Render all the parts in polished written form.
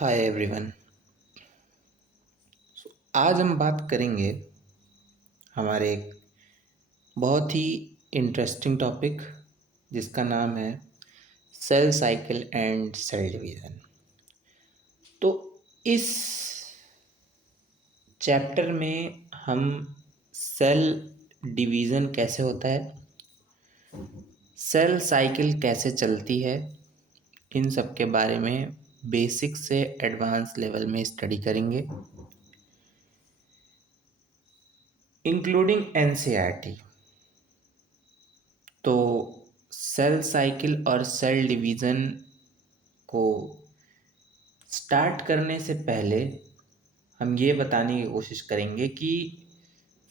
Hi everyone. आज हम बात करेंगे हमारे एक बहुत ही इंटरेस्टिंग टॉपिक जिसका नाम है cell cycle and cell division. तो इस चैप्टर में हम सेल डिवीज़न कैसे होता है, सेल साइकिल कैसे चलती है, इन सब के बारे में बेसिक से एडवांस लेवल में स्टडी करेंगे, इंक्लूडिंग एनसीईआरटी। तो सेल साइकिल और सेल डिवीज़न को स्टार्ट करने से पहले हम ये बताने की कोशिश करेंगे कि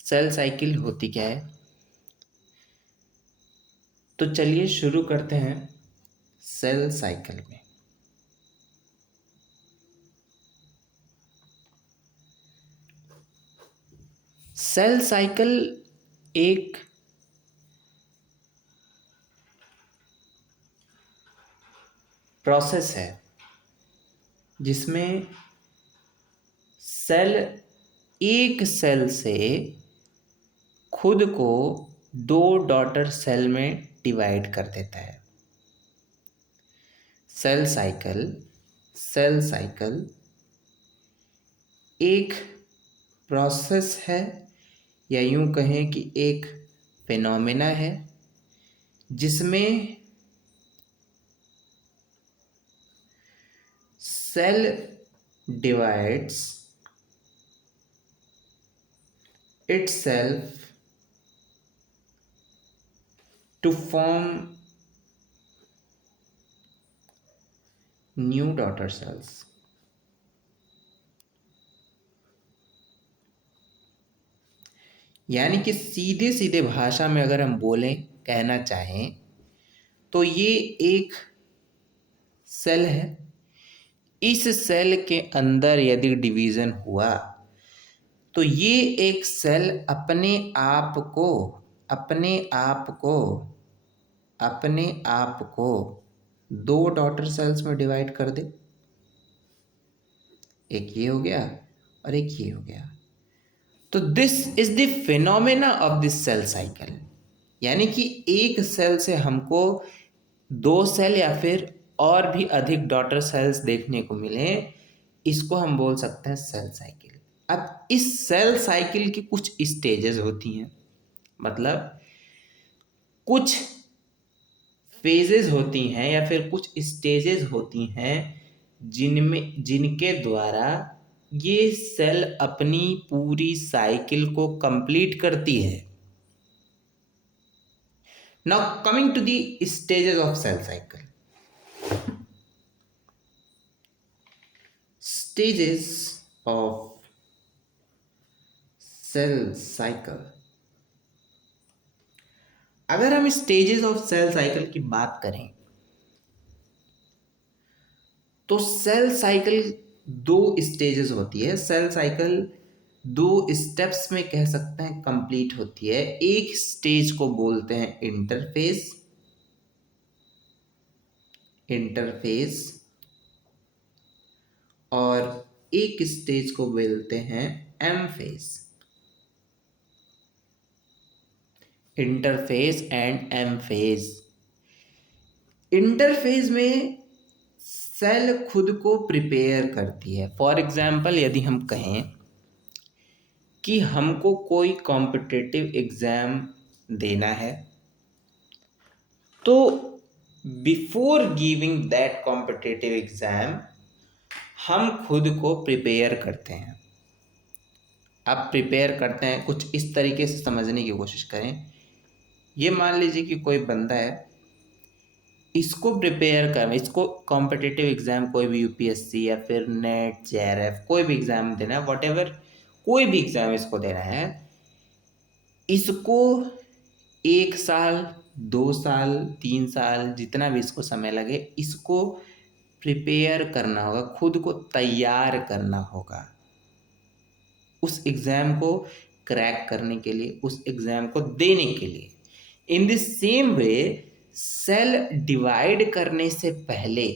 सेल साइकिल होती क्या है। तो चलिए शुरू करते हैं सेल साइकिल में। सेल साइकिल एक प्रोसेस है जिसमें सेल एक सेल से खुद को दो डॉटर सेल में डिवाइड कर देता है। सेल साइकिल एक प्रोसेस है या यूं कहें कि एक फिनोमेना है जिसमें cell divides itself to form new daughter cells। यानी कि सीधे सीधे भाषा में अगर हम बोलें, कहना चाहें तो ये एक सेल है। इस सेल के अंदर यदि डिवीज़न हुआ तो ये एक सेल अपने आप को दो डॉटर सेल्स में डिवाइड कर दे। एक ये हो गया और एक ये हो गया। तो this is the phenomena of this cell cycle. यानी कि एक सेल से हमको दो सेल या फिर और भी अधिक डॉटर सेल्स देखने को मिले, इसको हम बोल सकते हैं सेल साइकिल। अब इस सेल साइकिल की कुछ स्टेजेस होती हैं, मतलब कुछ फेजेस होती हैं या फिर कुछ स्टेजेस होती हैं जिनके द्वारा ये सेल अपनी पूरी साइकिल को कंप्लीट करती है। Now coming to the stages of cell cycle. Stages of cell cycle. अगर हम स्टेजेस ऑफ सेल साइकिल की बात करें तो सेल साइकिल दो स्टेजेस होती है। सेल साइकिल दो स्टेप्स में कह सकते हैं कंप्लीट होती है। एक स्टेज को बोलते हैं इंटरफेस और एक स्टेज को बोलते हैं M phase. Interphase and M phase. Interphase में सेल खुद को प्रिपेयर करती है। फॉर एग्जाम्पल, यदि हम कहें कि हमको कोई कॉम्पिटिटिव एग्जाम देना है, तो before giving that competitive exam हम खुद को प्रिपेयर करते हैं। अब प्रिपेयर करते हैं कुछ इस तरीके से समझने की कोशिश करें। ये मान लीजिए कि कोई बंदा है, इसको प्रिपेयर कर, इसको कॉम्पिटिटिव एग्ज़ाम कोई भी यूपीएससी या फिर नेट जेआरएफ कोई भी एग्ज़ाम देना है, व्हाटएवर कोई भी एग्ज़ाम इसको देना है, इसको 1 साल 2 साल 3 साल जितना भी इसको समय लगे, इसको प्रिपेयर करना होगा, खुद को तैयार करना होगा उस एग्ज़ाम को क्रैक करने के लिए, उस एग्ज़ाम को देने के लिए। In the same way cell divide करने से पहले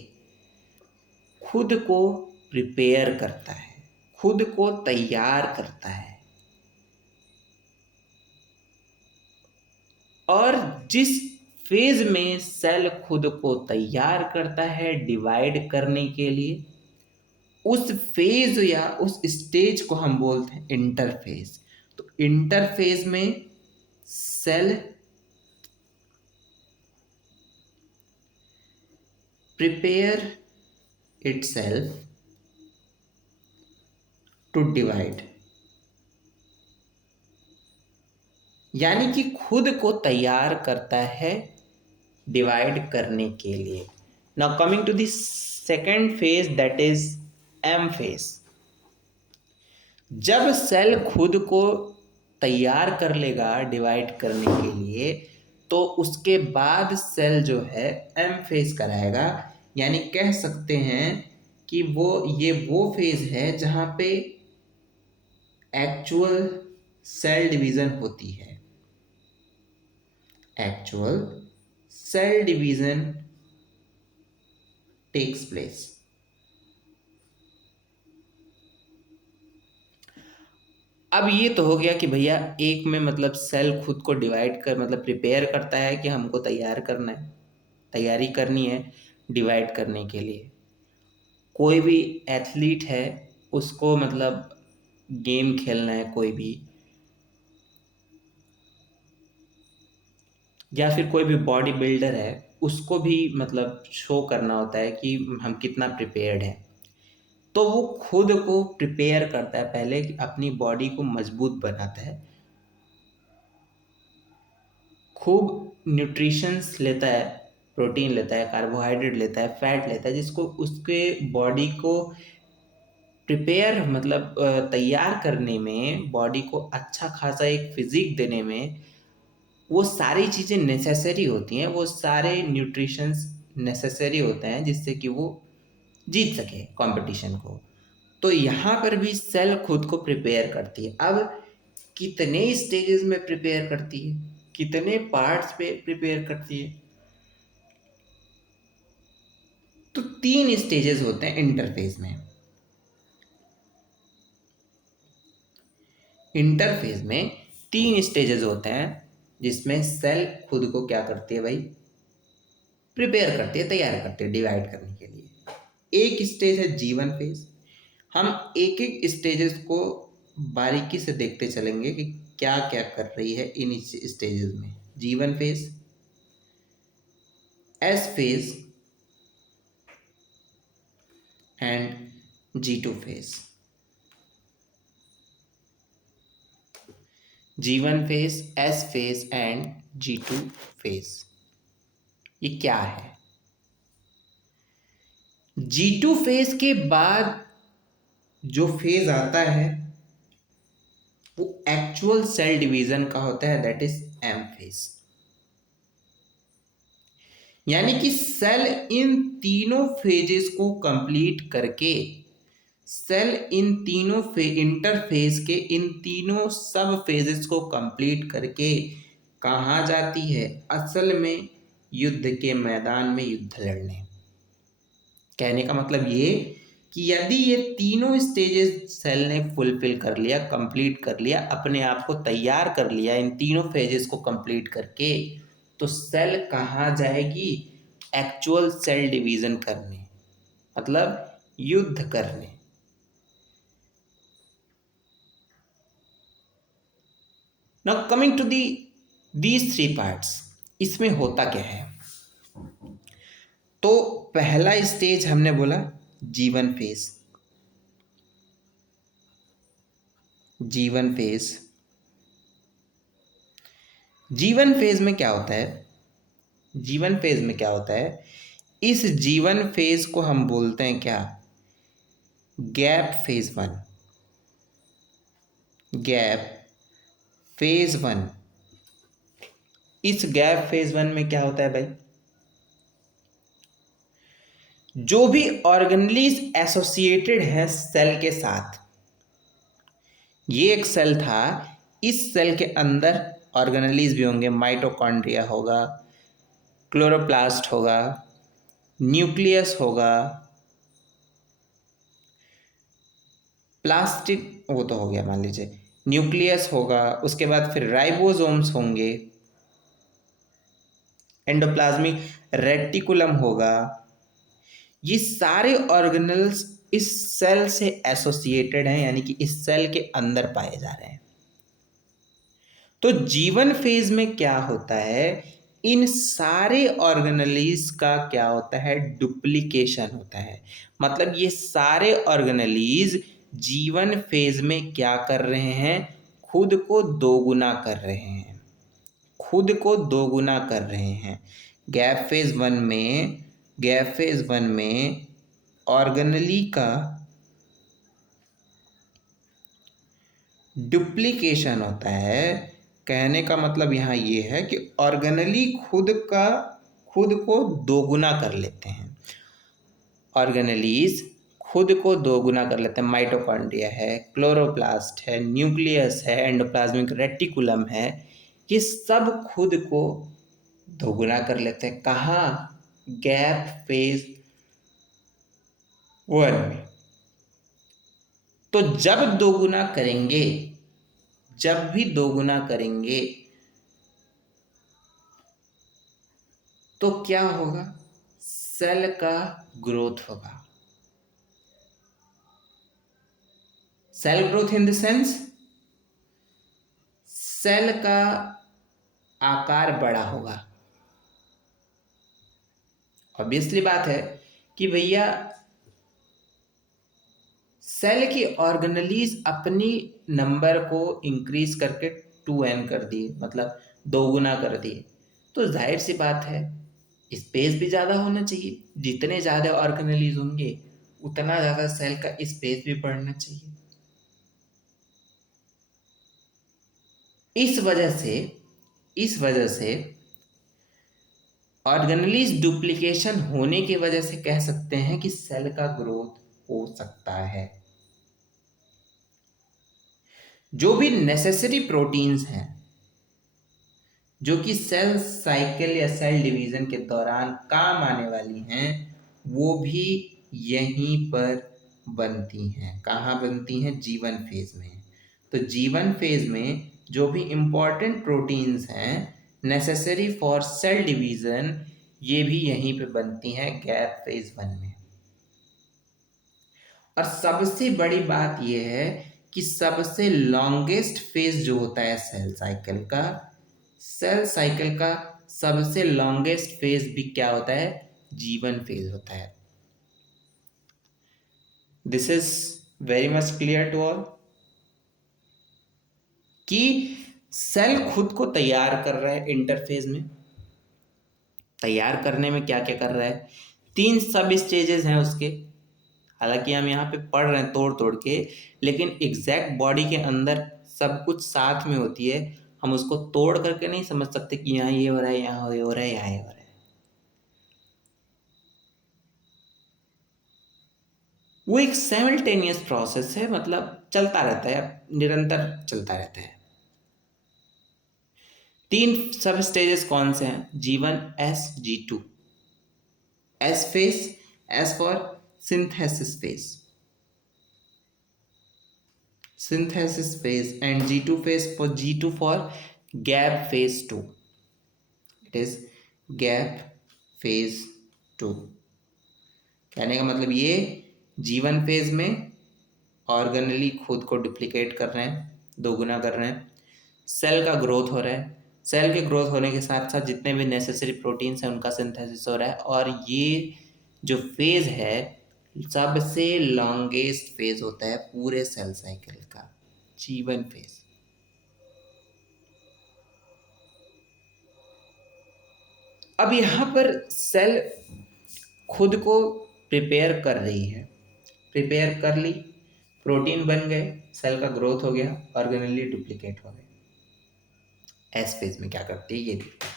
खुद को प्रिपेयर करता है, खुद को तैयार करता है। और जिस फेज में सेल खुद को तैयार करता है डिवाइड करने के लिए, उस फेज या उस स्टेज को हम बोलते हैं इंटरफेज। तो इंटरफेज में cell prepare itself to divide, यानी कि खुद को तैयार करता है डिवाइड करने के लिए। Now coming to the second phase, that is M phase. जब सेल खुद को तैयार कर लेगा डिवाइड करने के लिए, तो उसके बाद सेल जो है एम फेज कराएगा। यानी कह सकते हैं कि वो फेज है जहां पे एक्चुअल सेल डिवीजन होती है। Actual cell division takes place. अब ये तो हो गया कि भैया एक में मतलब सेल खुद को डिवाइड कर मतलब प्रिपेयर करता है कि हमको तैयार करना है, तैयारी करनी है डिवाइड करने के लिए। कोई भी एथलीट है, उसको मतलब गेम खेलना है कोई भी, या फिर कोई भी बॉडी बिल्डर है, उसको भी मतलब शो करना होता है कि हम कितना प्रिपेयर्ड हैं। तो वो खुद को प्रिपेयर करता है पहले कि अपनी बॉडी को मजबूत बनाता है, खूब न्यूट्रिशंस लेता है, प्रोटीन लेता है, कार्बोहाइड्रेट लेता है, फैट लेता है, जिसको उसके बॉडी को प्रिपेयर मतलब तैयार करने में, बॉडी को अच्छा खासा एक फिजिक देने में वो सारी चीज़ें नेसेसरी होती हैं, वो सारे न्यूट्रिशंस नेसेसरी होते हैं जिससे कि वो जीत सके कंपटीशन को। तो यहाँ पर भी सेल खुद को प्रिपेयर करती है। अब कितने स्टेजेस में प्रिपेयर करती है, कितने पार्ट्स पे प्रिपेयर करती है? तो 3 स्टेजेस होते हैं इंटरफेज में। इंटरफेज में 3 स्टेजेस होते हैं जिसमें सेल खुद को क्या करती है भाई, प्रिपेयर करती है, तैयार करती है डिवाइड करने के लिए। एक स्टेज है जीवन फेज। हम एक एक स्टेजेस को बारीकी से देखते चलेंगे कि क्या क्या कर रही है इन स्टेजेस में। जीवन phase, S phase and G2 phase. जीवन phase, S phase and G2 phase. ये क्या है? G2 फेज के बाद जो फेज आता है वो एक्चुअल सेल डिवीजन का होता है, दैट इज एम फेज। यानी कि सेल इन तीनों फेजेस को कंप्लीट करके, सेल इन तीनों इंटरफेज के इन तीनों सब फेजेस को कंप्लीट करके कहाँ जाती है? असल में युद्ध के मैदान में युद्ध लड़ने। कहने का मतलब ये कि यदि ये तीनों स्टेजेस सेल ने फुलफिल कर लिया, कंप्लीट कर लिया, अपने आप को तैयार कर लिया इन तीनों फेजेस को कंप्लीट करके, तो सेल कहाँ जाएगी? एक्चुअल सेल डिवीजन करने, मतलब युद्ध करने। Now coming to these 3 parts, इसमें होता क्या है? तो पहला स्टेज हमने बोला जीवन फेज। जीवन फेज, जीवन फेज में क्या होता है? जीवन फेज में क्या होता है? इस जीवन फेज को हम बोलते हैं क्या? Gap phase 1। Gap phase 1। इस गैप फेज 1 में क्या होता है भाई? जो भी ऑर्गेनेलिज एसोसिएटेड है सेल के साथ, ये एक सेल था, इस सेल के अंदर ऑर्गेनेलिज भी होंगे, माइटोकॉन्ड्रिया होगा, क्लोरोप्लास्ट होगा, न्यूक्लियस होगा, प्लास्टिक वो तो हो गया मान लीजिए, न्यूक्लियस होगा, उसके बाद फिर राइबोसोम्स होंगे, एंडोप्लाज्मिक रेटिकुलम होगा। ये सारे ऑर्गेनल्स इस सेल से एसोसिएटेड हैं, यानी कि इस सेल के अंदर पाए जा रहे हैं। तो जीवन फेज में क्या होता है, इन सारे ऑर्गेनलीज का क्या होता है, डुप्लीकेशन होता है। मतलब ये सारे ऑर्गेनलीज जीवन फेज में क्या कर रहे हैं, खुद को दोगुना कर रहे हैं, खुद को दोगुना कर रहे हैं। गैप फेज वन में ऑर्गेनली का डुप्लीकेशन होता है। कहने का मतलब यहाँ ये है कि ऑर्गेनली खुद को दोगुना कर लेते हैं। ऑर्गेनलीज खुद को दोगुना कर लेते हैं। माइटोकॉन्ड्रिया है, क्लोरोप्लास्ट है, न्यूक्लियस है, एंडोप्लाज्मिक रेटिकुलम है, ये सब खुद को दोगुना कर लेते हैं। कहाँ, गैप फेज वन में। तो जब भी दोगुना करेंगे तो क्या होगा, सेल का ग्रोथ होगा। Cell growth in the sense cell का आकार बड़ा होगा। ऑब्वियसली बात है कि भैया सेल की ऑर्गेनलीज अपनी नंबर को इंक्रीज करके 2n कर दिए, मतलब दोगुना कर दिए, तो जाहिर सी बात है स्पेस भी ज़्यादा होना चाहिए। जितने ज़्यादा ऑर्गेनलीज होंगे उतना ज़्यादा सेल का स्पेस भी बढ़ना चाहिए। इस वजह से ऑर्गेनलीज डुप्लीकेशन होने की वजह से कह सकते हैं कि सेल का ग्रोथ हो सकता है। जो भी नेसेसरी प्रोटीन्स हैं जो कि सेल साइकिल या सेल डिवीजन के दौरान काम आने वाली हैं, वो भी यहीं पर बनती हैं। कहाँ बनती हैं, जीवन फेज में। तो जीवन फेज में जो भी इम्पॉर्टेंट प्रोटीन्स हैं नेसेसरी फॉर सेल डिवीजन, ये भी यहीं पे बनती हैं, गैप फेज वन में। और सबसे बड़ी बात यह है कि सबसे लॉन्गेस्ट फेज जो होता है सेल साइकिल का सबसे लॉन्गेस्ट फेज भी क्या होता है, जीवन फेज होता है। This is very much clear to all कि सेल खुद को तैयार कर रहा है इंटरफेज में। तैयार करने में क्या क्या कर रहा है, 3 सब स्टेजेस हैं उसके। हालांकि हम यहाँ पे पढ़ रहे हैं तोड़ तोड़ के, लेकिन एग्जैक्ट बॉडी के अंदर सब कुछ साथ में होती है। हम उसको तोड़ करके नहीं समझ सकते कि यहाँ ये हो रहा है, यहाँ ये हो रहा है, यहाँ ये हो रहा है। वो एक साइमल्टेनियस प्रोसेस है, मतलब चलता रहता है, निरंतर चलता रहता है। 3 सब स्टेजेस कौन से हैं, G1, S, G2। S phase, S for synthesis phase and G2 phase for G2 for gap phase 2. It is gap phase 2। कहने का मतलब ये जीवन फेज में ऑर्गेनली खुद को डुप्लीकेट कर रहे हैं, दोगुना कर रहे हैं। सेल का ग्रोथ हो रहा है, सेल के ग्रोथ होने के साथ साथ जितने भी नेसेसरी प्रोटीन्स हैं उनका सिंथेसिस हो रहा है। और ये जो फेज है सबसे लॉन्गेस्ट फेज होता है पूरे सेल साइकिल का, जीवन फेज। अब यहाँ पर सेल खुद को प्रिपेयर कर रही है, प्रिपेयर कर ली, प्रोटीन बन गए, सेल का ग्रोथ हो गया, ऑर्गेनली डुप्लीकेट हो गए। एस फेज में क्या करती है ये देखते हैं।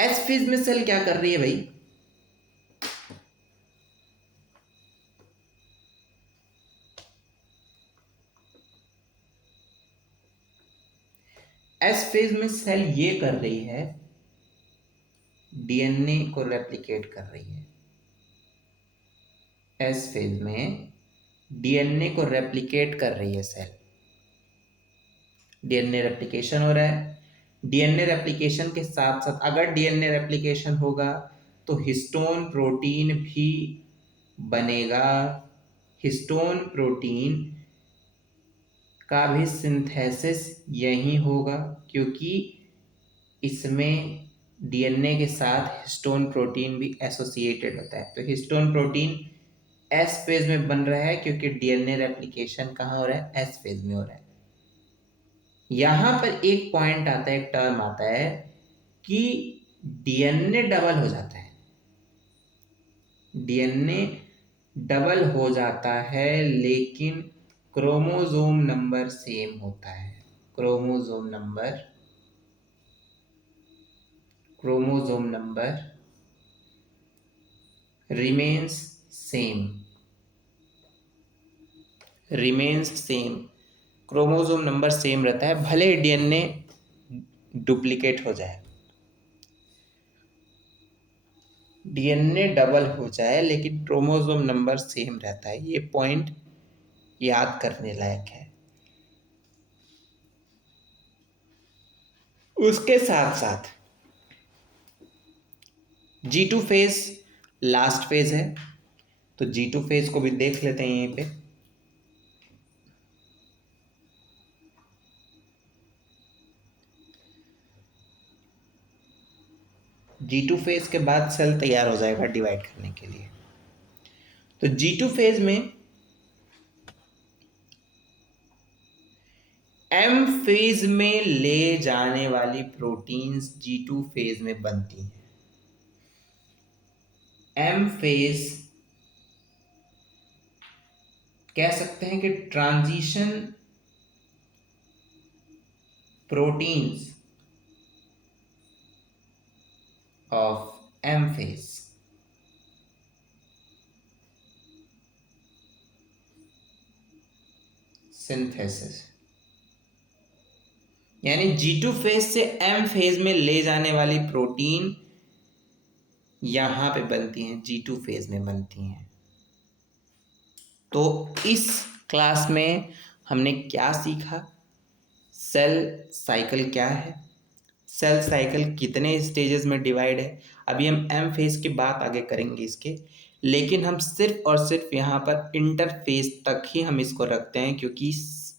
एस फेज में सेल क्या कर रही है भाई, एस फेज में सेल ये कर रही है, डीएनए को रेप्लिकेट कर रही है। एस फेज में डीएनए को रेप्लिकेट कर रही है सेल, डीएनए रेप्लिकेशन हो रहा है। डीएनए रेप्लिकेशन के साथ साथ अगर डीएनए रेप्लिकेशन होगा तो हिस्टोन प्रोटीन भी बनेगा। हिस्टोन प्रोटीन का भी सिंथेसिस यही होगा, क्योंकि इसमें डीएनए के साथ हिस्टोन प्रोटीन भी एसोसिएटेड होता है। तो हिस्टोन प्रोटीन एस फेज में बन रहा है क्योंकि डीएनए रेप्लिकेशन कहाँ हो रहा है, एस फेज में हो रहा है। यहां पर एक पॉइंट आता है, एक टर्म आता है कि डीएनए डबल हो जाता है। डीएनए डबल हो जाता है लेकिन क्रोमोसोम नंबर सेम होता है। Chromosome number remains same. Chromosome number same रहता है, भले डीएनए डुप्लीकेट हो जाए, डीएनए डबल हो जाए, लेकिन क्रोमोसोम नंबर सेम रहता है। ये पॉइंट याद करने लायक है। उसके साथ साथ G2 फेज लास्ट फेज है, तो G2 फेज को भी देख लेते हैं यहीं पे। G2 फेज के बाद सेल तैयार हो जाएगा डिवाइड करने के लिए। तो G2 फेज में M फेज में ले जाने वाली प्रोटीन्स G2 फेज में बनती हैं। M फेज कह सकते हैं कि transition proteins of M phase synthesis, यानी G2 फेज से M फेज में ले जाने वाली प्रोटीन यहां पे बनती हैं, G2 फेज में बनती हैं। तो इस क्लास में हमने क्या सीखा, सेल साइकिल क्या है, सेल साइकिल कितने स्टेजेस में डिवाइड है। अभी हम एम फेज की बात आगे करेंगे इसके, लेकिन हम सिर्फ और सिर्फ यहाँ पर इंटरफेज तक ही हम इसको रखते हैं, क्योंकि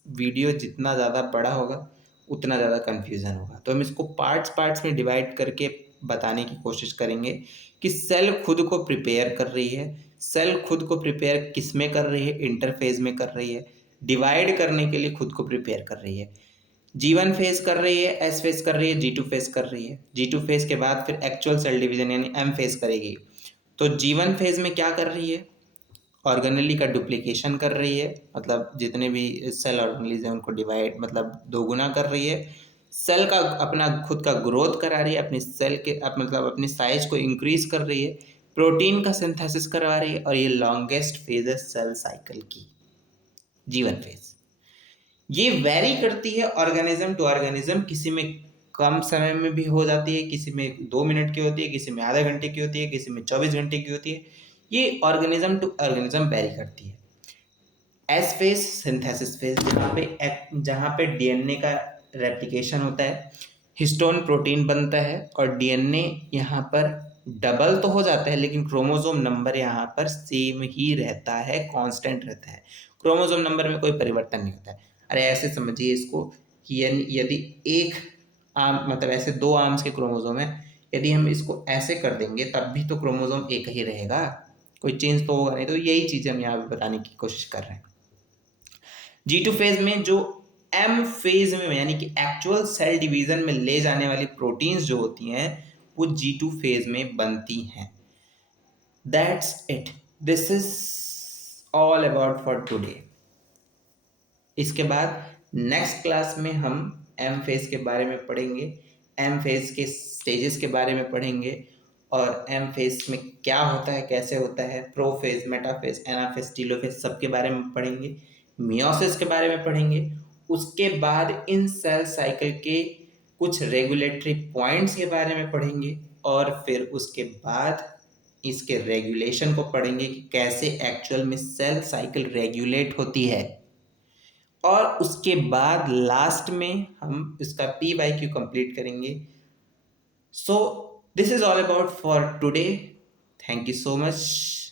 वीडियो जितना ज़्यादा बड़ा होगा उतना ज़्यादा कन्फ्यूज़न होगा। तो हम इसको पार्ट्स में डिवाइड करके बताने की कोशिश करेंगे कि सेल खुद को प्रिपेयर कर रही है। सेल खुद को प्रिपेयर किस में कर रही है, इंटरफेज में कर रही है। डिवाइड करने के लिए खुद को प्रिपेयर कर रही है। G1 फेज कर रही है, एस फेज कर रही है, G2 फेज कर रही है। G2 फेज के बाद फिर एक्चुअल सेल डिवीजन यानी एम फेज करेगी। तो G1 फेज में क्या कर रही है, ऑर्गेनेली का डुप्लीकेशन कर रही है, मतलब जितने भी सेल ऑर्गेनेलीज हैं उनको डिवाइड मतलब दोगुना कर रही है। सेल का अपना खुद का ग्रोथ करा रही है, अपनी सेल के मतलब अपनी साइज को इंक्रीज कर रही है, प्रोटीन का सिंथेसिस करवा रही है। और ये लॉन्गेस्ट फेज है सेल साइकिल की, G1 फेज। ये वेरी करती है ऑर्गेनिज्म टू ऑर्गेनिज्म, किसी में कम समय में भी हो जाती है, किसी में 2 मिनट की होती है, किसी में आधे घंटे की होती है, किसी में 24 घंटे की होती है। ये ऑर्गेनिज्म टू ऑर्गेनिज्म वेरी करती है। एस फेज सिंथेसिस फेज, जहाँ पे डीएनए का रेप्लिकेशन होता है, हिस्टोन प्रोटीन बनता है और डीएनए यहाँ पर डबल तो हो जाता है, लेकिन क्रोमोसोम नंबर यहाँ पर सेम ही रहता है, कांस्टेंट रहता है। क्रोमोसोम नंबर में कोई परिवर्तन नहीं होता है। अरे ऐसे समझिए इसको कि यदि एक आर्म मतलब ऐसे 2 आर्म्स के क्रोमोसोम है, यदि हम इसको ऐसे कर देंगे तब भी तो क्रोमोसोम एक ही रहेगा, कोई चेंज तो होगा नहीं। तो यही चीज़ हम यहाँ पे बताने की कोशिश कर रहे हैं। G2 फेज में जो M फेज में यानी कि एक्चुअल सेल डिवीजन में ले जाने वाली प्रोटीन्स जो होती हैं वो G2 फेज में बनती हैं। That's it, this is all about for today. इसके बाद नेक्स्ट क्लास में हम M फेज के बारे में पढ़ेंगे, M फेज के स्टेजेस के बारे में पढ़ेंगे और M फेज में क्या होता है, कैसे होता है, प्रोफेज, मेटाफेज, एनाफेज, टीलोफेज सबके बारे में पढ़ेंगे। मियोसिस के बारे में पढ़ेंगे। उसके बाद इन सेल साइकिल के कुछ रेगुलेटरी पॉइंट्स के बारे में पढ़ेंगे और फिर उसके बाद इसके रेगुलेशन को पढ़ेंगे कि कैसे एक्चुअल में सेल साइकिल रेगुलेट होती है, और उसके बाद लास्ट में हम इसका PYQ कंप्लीट करेंगे. So this is all about for today. Thank you so much.